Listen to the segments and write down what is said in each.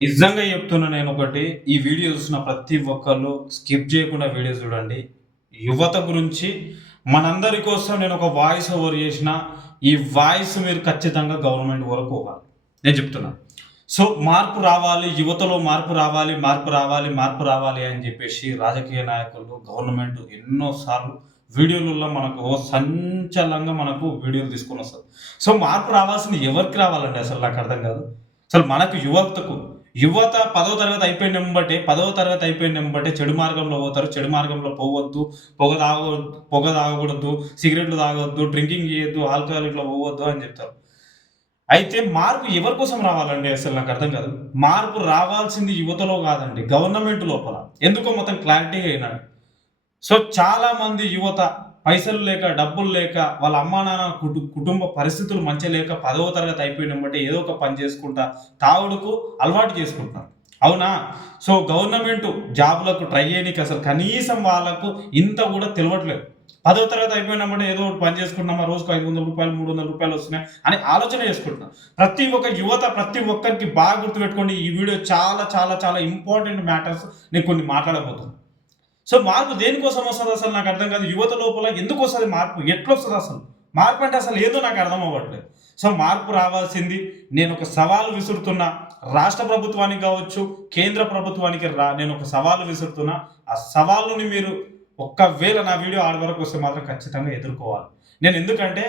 నిజంగా చెప్తున్నా నేనొకటి. ఈ వీడియో చూసిన ప్రతి ఒక్కళ్ళు స్కిప్ చేయకుండా వీడియో చూడండి. యువత గురించి మనందరి కోసం నేనొక వాయిస్ ఓవర్ చేసిన. ఈ వాయిస్ మీరు ఖచ్చితంగా గవర్నమెంట్ వరకు పోవాలి. నేను చెప్తున్నా. సో, మార్పు రావాలి, యువతలో మార్పు రావాలి, మార్పు రావాలి, మార్పు రావాలి అని చెప్పేసి రాజకీయ నాయకులు, గవర్నమెంట్ ఎన్నో సార్లు వీడియోలలో మనకు సంచలంగా మనకు వీడియోలు తీసుకొనొస్తారు. సో, మార్పు రావాల్సింది ఎవరికి రావాలండి అసలు నాకు అర్థం కాదు. అసలు మనకు యువత 10వ తరగతి అయిపోయిన ఎంబటే చెడు మార్గంలో పోతారు. చెడు మార్గంలో పోవద్దు. పొగ తాగకూడదు, సిగరెట్లు తాగొద్దు, డ్రింకింగ్ చేయొద్దు, ఆల్కహాల్ ఇట్లా పోవద్దు అని చెప్తారు. అయితే మార్పు ఎవరి కోసం రావాలండి అసలు నాకు అర్థం కాదు. మార్పు రావాల్సింది యువతలో కాదండి, గవర్నమెంట్ లోపల. ఎందుకో మొత్తం క్లారిటీగా వినండి. సో, చాలామంది యువత పైసలు లేక, డబ్బులు లేక, వాళ్ళ అమ్మా నాన్న కుటుంబ పరిస్థితులు మంచిగా లేక 10వ తరగతి అయిపోయినెంబటే ఏదో ఒక పని చేసుకుంటా తాగుడుకు అలవాటు చేసుకుంటున్నారు. అవునా? సో, గవర్నమెంట్ జాబ్‌లకు ట్రై చేయనీకి అసలు కనీసం వాళ్ళకు ఇంత కూడా తెలవట్లేదు. 10వ తరగతి అయిపోయినెంబటే ఏదో ఒకటి పని చేసుకుంటున్నామా, రోజుకు రూ. 500, రూ. 300 వస్తున్నాయి అని ఆలోచన చేసుకుంటున్నారు. ప్రతి ఒక్క యువత, ప్రతి ఒక్కరికి బాగా గుర్తుపెట్టుకోండి. ఈ వీడియో చాలా చాలా చాలా ఇంపార్టెంట్ మ్యాటర్స్ నేను కొన్ని మాట్లాడబోతున్నా. సో, మార్పు దేనికోసం వస్తది అసలు నాకు అర్థం కాదు. యువత లోపల ఎందుకొస్తది మార్పు? ఎట్లొస్తది అసలు? మార్పు అంటే అసలు ఏదో నాకు అర్థం అవ్వట్లేదు. సో, మార్పు రావాల్సింది నేనొక సవాలు విసురుతున్నా. రాష్ట్ర ప్రభుత్వానికి కావచ్చు, కేంద్ర ప్రభుత్వానికి నేనొక సవాలు విసురుతున్నా. ఆ సవాలుని మీరు ఒక్కవేళ నా వీడియో ఆడి వరకు వస్తే మాత్రం ఖచ్చితంగా ఎదుర్కోవాలి. ఎందుకంటే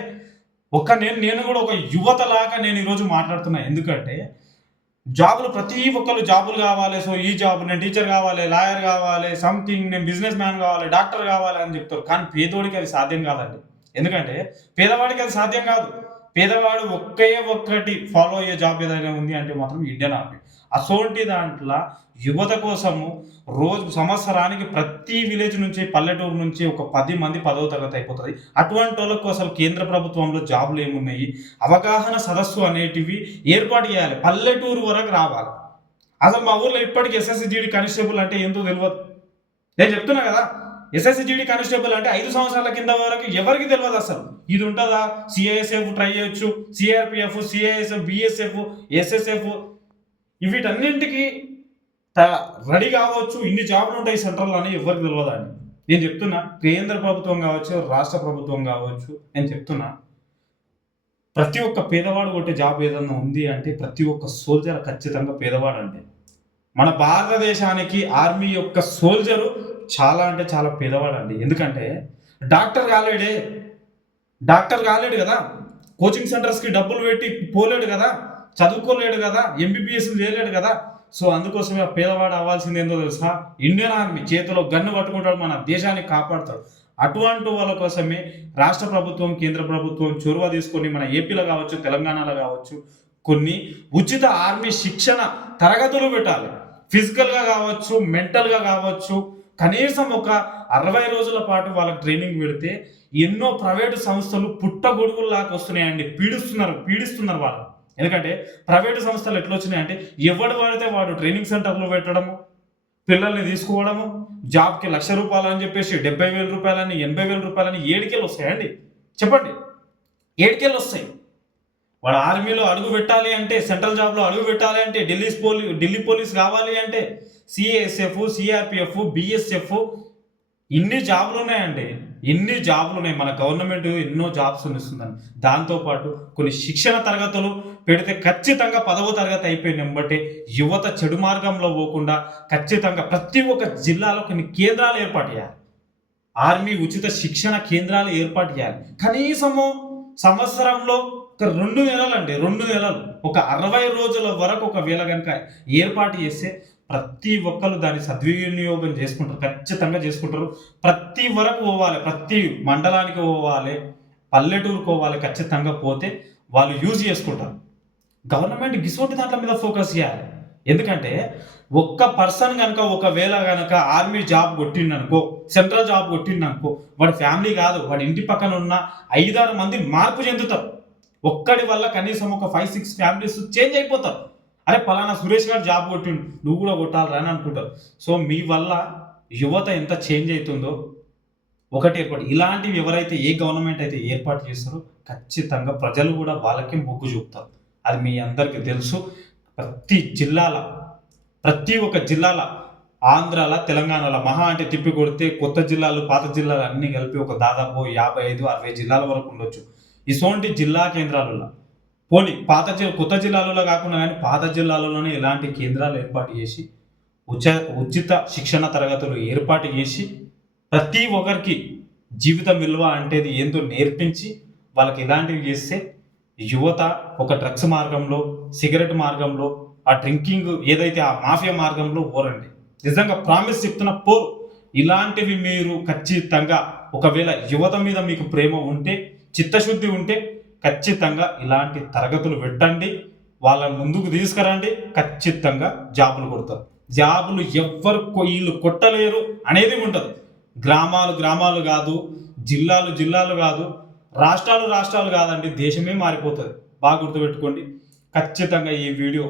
నేను కూడా ఒక యువతలాగా నేను ఈరోజు మాట్లాడుతున్నా. ఎందుకంటే జాబులు ప్రతి ఒక్కళ్ళు జాబులు కావాలి. సో, ఈ జాబ్ నేను టీచర్ కావాలి, లాయర్ కావాలి, సంథింగ్ నేను బిజినెస్ మ్యాన్ కావాలి, డాక్టర్ కావాలి అని చెప్తారు. కానీ పేదోడికి అది సాధ్యం కాదండి. ఎందుకంటే పేదవాడికి అది సాధ్యం కాదు. పేదవాడు ఒకే ఒక్కటి ఫాలో అయ్యే జాబ్ ఏదైనా ఉంది అంటే మాత్రం ఇండియన్ ఆర్మీ. అసోంటి దాంట్లో యువత కోసము సంవత్సరానికి ప్రతి విలేజ్ నుంచి, పల్లెటూరు నుంచి ఒక 10 మంది 10వ తరగతి అయిపోతది. అటువంటోళ్ళకు అసలు కేంద్ర ప్రభుత్వంలో జాబులు ఏమున్నాయి, అవగాహన సదస్సు అనేటివి ఏర్పాటు చేయాలి. పల్లెటూరు వరకు రావాలి. అసలు మా ఊర్లో ఇప్పటికి ఎస్ఎస్‌సి, జీడీ కానిస్టేబుల్ అంటే ఏందో తెలవదు. నేను చెప్తున్నా కదా! ఎస్ఎస్‌సి, జీడీ కానిస్టేబుల్ అంటే 5 సంవత్సరాల కింద వరకు ఎవరికీ తెలవదు అసలు. ఇది ఉంటదా? సీఐఎస్ఎఫ్ ట్రై చేయొచ్చు, సీఆర్‌పీఎఫ్, సీఐఎస్ఎఫ్, బీఎస్ఎఫ్, ఎస్ఎస్ఎఫ్ వీటన్నింటికి రెడీ కావచ్చు. ఇన్ని జాబ్‌లు ఉంటాయి సెంట్రల్‌లో అని ఎవరికి తెలవదండి. నేను చెప్తున్నా, కేంద్ర ప్రభుత్వం కావచ్చు, రాష్ట్ర ప్రభుత్వం కావచ్చు, నేను చెప్తున్నా ప్రతి ఒక్క పేదవాడు కొట్టే జాబ్ ఏదన్నా ఉంది అంటే ప్రతి ఒక్క సోల్జర్ ఖచ్చితంగా పేదవాడండి. మన భారతదేశానికి ఆర్మీ యొక్క సోల్జరు చాలా అంటే చాలా పేదవాడండి. ఎందుకంటే డాక్టర్ కాలేడే. డాక్టర్ కాలేడు కదా! కోచింగ్ సెంటర్స్‌కి డబ్బులు పెట్టి పోలేడు కదా! చదువుకోలేడు కదా! ఎంబీబీఎస్‌లు చేయలేడు కదా! సో, అందుకోసమే ఆ పేదవాడు అవ్వాల్సిందేందో తెలుసా? ఇండియన్ ఆర్మీ చేతిలో గన్ను పట్టుకుంటాడు, మన దేశాన్ని కాపాడుతాడు. అటువంటి వాళ్ళ కోసమే రాష్ట్ర ప్రభుత్వం, కేంద్ర ప్రభుత్వం చొరవ తీసుకొని మన ఏపీలో కావచ్చు, తెలంగాణలో కావచ్చు కొన్ని ఉచిత ఆర్మీ శిక్షణ తరగతులు పెట్టాలి. ఫిజికల్‌గా కావచ్చు, మెంటల్‌గా కావచ్చు. కనీసం ఒక 60 రోజుల పాటు వాళ్ళకి ట్రైనింగ్ పెడితే ఎన్నో ప్రైవేటు సంస్థలు పుట్టగొడుగుల్లాగా వస్తున్నాయండి. పీడిస్తున్నారు వాళ్ళు. ఎందుకంటే ప్రైవేటు సంస్థలు ఎట్లొచ్చినాయంటే ఎవడు పడితే వాడు ట్రైనింగ్ సెంటర్‌లో పెట్టడము, పిల్లల్ని తీసుకోవడము, జాబ్‌కి రూ. 1,00,000 అని చెప్పేసి రూ. 70,000 రూ. 80,000 ఏడికెళ్ళొస్తాయండి? చెప్పండి. ఏడికెళ్ళొస్తాయి? వాడు ఆర్మీలో అడుగు పెట్టాలి అంటే, సెంట్రల్ జాబ్‌లో అడుగు పెట్టాలి అంటే, ఢిల్లీ పోలీస్ కావాలి అంటే సీఏఎస్ఎఫ్, సీఆర్‌పీఎఫ్, బీఎస్ఎఫ్ ఇన్ని జాబ్‌లున్నాయండి. ఎన్ని జాబ్‌లున్నాయి. మన గవర్నమెంట్ ఎన్నో జాబ్స్ ఇస్తుందండి. దాంతో పాటు కొన్ని శిక్షణ తరగతులు పెడితే ఖచ్చితంగా 10వ తరగతి అయిపోయిన ఎంబటే యువత చెడు మార్గంలో పోకుండా ఖచ్చితంగా ప్రతి ఒక్క జిల్లాలో కొన్ని కేంద్రాలు ఏర్పాటు చేయాలి. ఆర్మీ ఉచిత శిక్షణ కేంద్రాలు ఏర్పాటు చేయాలి. కనీసము సంవత్సరంలో ఒక 2 నెలలండి. 2 నెలలు. ఒక 60 రోజుల వరకు ఒకవేళ గనుక ఏర్పాటు చేస్తే ప్రతి ఒక్కళ్ళు దాన్ని సద్వినియోగం చేసుకుంటారు. ఖచ్చితంగా చేసుకుంటారు. ప్రతి వరకు పోవాలి. ప్రతి మండలానికి పోవాలి. పల్లెటూరుకి పోవాలి. ఖచ్చితంగా పోతే వాళ్ళు యూజ్ చేసుకుంటారు. గవర్నమెంట్ గిసోటి దాంట్ల మీద ఫోకస్ చేయాలి. ఎందుకంటే ఒక్క పర్సన్ గనక ఒకవేళ గనక ఆర్మీ జాబ్ కొట్టిండనుకో, సెంట్రల్ జాబ్ కొట్టిండనుకో, వాడి ఫ్యామిలీ కాదు, వాడి ఇంటి పక్కన ఉన్న 5, 6 మంది మార్పు చెందుతారు. ఒక్కడి వల్ల కనీసం ఒక 5, 6 ఫ్యామిలీస్ చేంజ్ అయిపోతారు. అరే పలానా సురేష్ గారు జాబ్ కొట్టిండు, నువ్వు కూడా కొట్టాలిరా అని అనుకుంటారు. సో, మీ వల్ల యువత ఎంత చేంజ్ అవుతుందో ఒకటి ఏర్పాటు. ఇలాంటివి ఎవరైతే ఏ గవర్నమెంట్ అయితే ఏర్పాటు చేస్తారో ఖచ్చితంగా ప్రజలు కూడా వాళ్ళకే మొగ్గు చూపుతారు. అది మీ అందరికీ తెలుసు. ప్రతి జిల్లాల ప్రతి ఒక్క జిల్లాల ఆంధ్రాల తెలంగాణలో మహా అంటే తిప్పి కొడితే కొత్త జిల్లాలు పాత జిల్లాలు అన్నీ కలిపి ఒక దాదాపు 55-60 జిల్లాల వరకు ఉండొచ్చు. ఇటువంటి జిల్లా కేంద్రాలలో పోనీ కొత్త జిల్లాలలో కాకుండా కానీ పాత జిల్లాలలోనే ఇలాంటి కేంద్రాలు ఏర్పాటు చేసి ఉచిత శిక్షణ తరగతులు ఏర్పాటు చేసి ప్రతి ఒక్కరికి జీవిత విలువ అంటేది ఏందో నేర్పించి వాళ్ళకి ఇలాంటివి చేస్తే యువత ఒక డ్రగ్స్ మార్గంలో, సిగరెట్ మార్గంలో, ఆ డ్రింకింగ్ ఏదైతే ఆ మాఫియా మార్గంలో పోరండి. నిజంగా ప్రామిస్ చెప్తున్న పోరు. ఇలాంటివి మీరు ఖచ్చితంగా ఒకవేళ యువత మీద మీకు ప్రేమ ఉంటే, చిత్తశుద్ధి ఉంటే ఖచ్చితంగా ఇలాంటి తరగతులు పెట్టండి, వాళ్ళ ముందుకు తీసుకురండి. ఖచ్చితంగా జాబులు కొడతారు. జాబులు ఎవ్వరు వీళ్ళు కొట్టలేరు అనేది ఉంటుంది. గ్రామాలు గ్రామాలు కాదు, జిల్లాలు జిల్లాలు కాదు, రాష్ట్రాలు రాష్ట్రాలు కాదండి, దేశమే మారిపోతుంది. బాగా గుర్తుపెట్టుకోండి. ఖచ్చితంగా ఈ వీడియో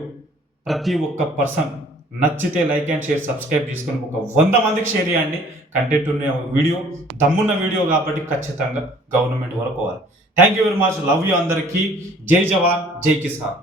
ప్రతి ఒక్క పర్సన్ నచ్చితే లైక్ అండ్ షేర్, సబ్స్క్రైబ్ చేసుకొని ఒక 100 మందికి షేర్ చేయండి. కంటెంట్ ఉన్న వీడియో, దమ్మున్న వీడియో కాబట్టి ఖచ్చితంగా గవర్నమెంట్ వరకు పోవాలి. Thank you very much. Love you అందరికీ. జై జవాన్, జై కిసాన్.